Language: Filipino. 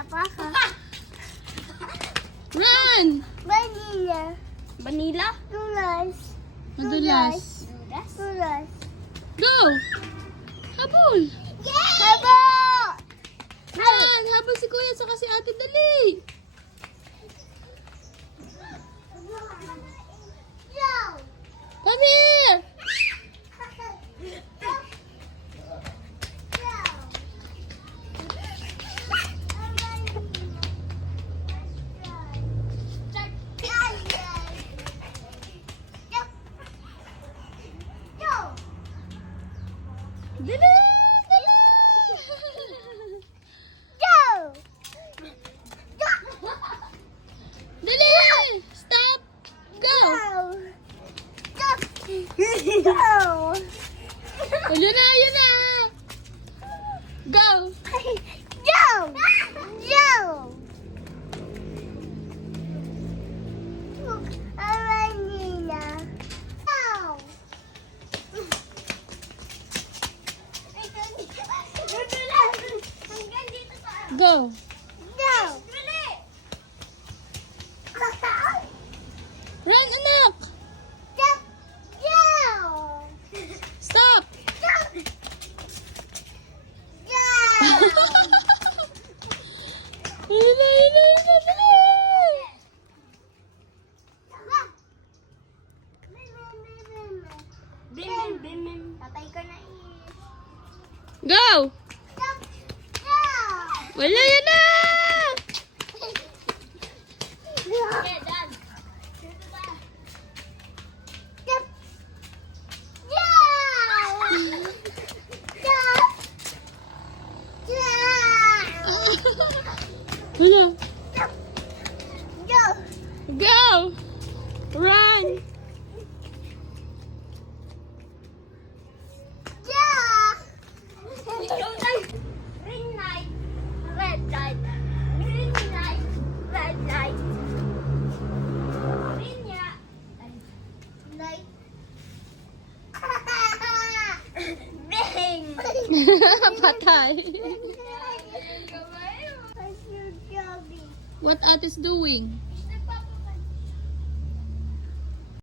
Tapaka. Run! Vanilla. Vanilla? Tulas. Madulas. Tulas. Go! Habol! Habo! Run! Habol si Kuya saka si Ate, dali! Come here! Dali! Dali! Dali! Stop! Go! Ayun na, ayun na! Go! Go! Run, anak! Stop! Ayun na, ayun na, ayun na, dali! Patay ka na Go! Wala, yan na! Wala. Go! Run! Green light, red light, green light, red light. Green ya. Light. Bing. Patay. What Ate is doing?